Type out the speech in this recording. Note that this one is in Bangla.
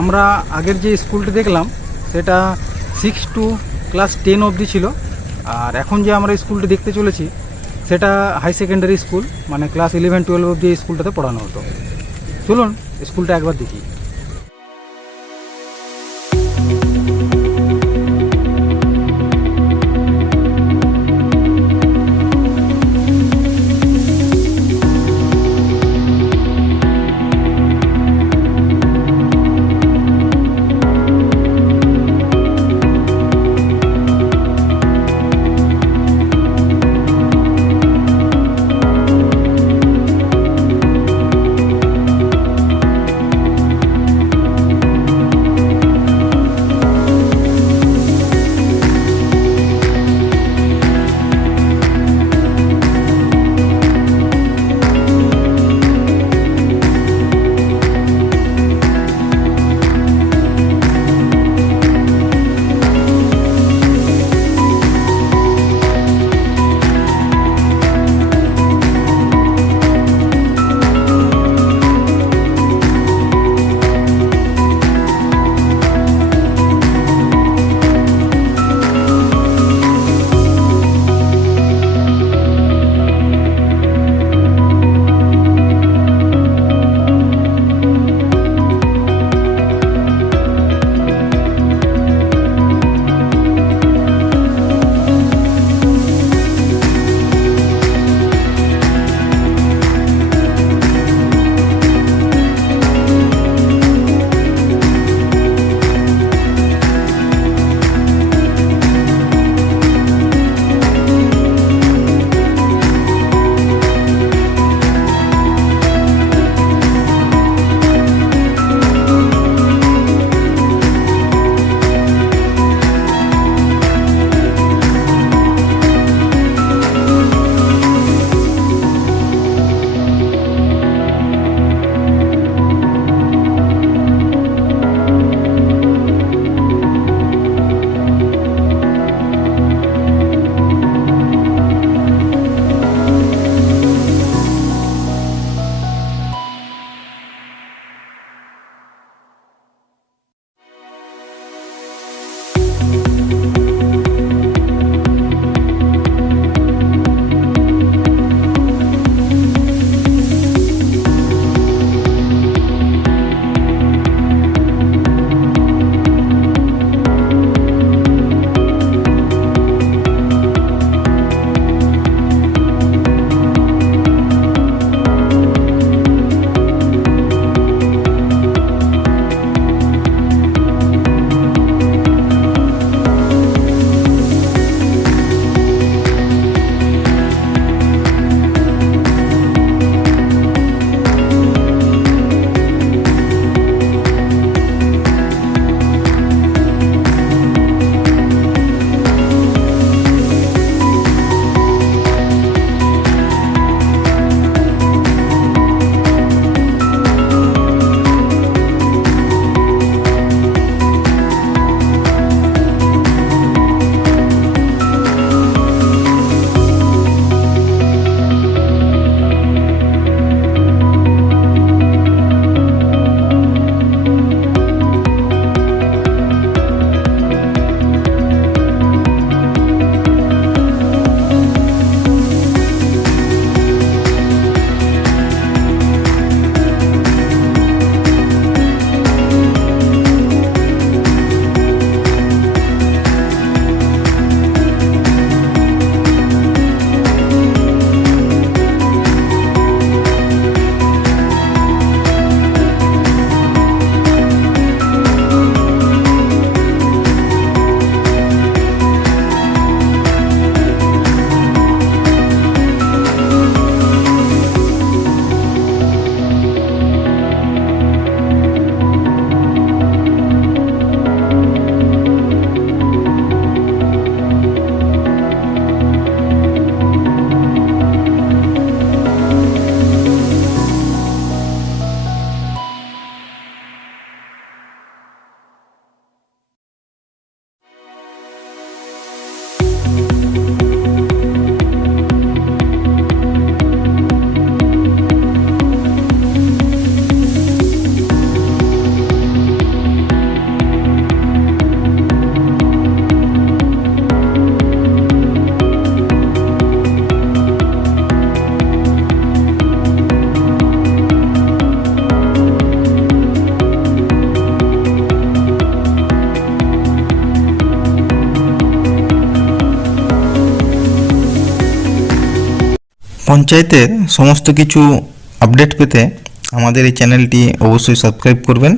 আমরা আগের যে স্কুলটি দেখলাম, সেটা সিক্স টু ক্লাস টেন অবধি ছিল। আর এখন যে আমরা স্কুলটি দেখতে চলেছি, সেটা হাই সেকেন্ডারি স্কুল মানে ক্লাস ইলেভেন টুয়েলভ অবধি এই স্কুলটাতে পড়ানো হতো। চলুন, স্কুলটা একবার দেখি। পঞ্চায়েতের সমস্ত কিছু আপডেট পেতে আমাদের এই চ্যানেলটি অবশ্যই সাবস্ক্রাইব করবেন।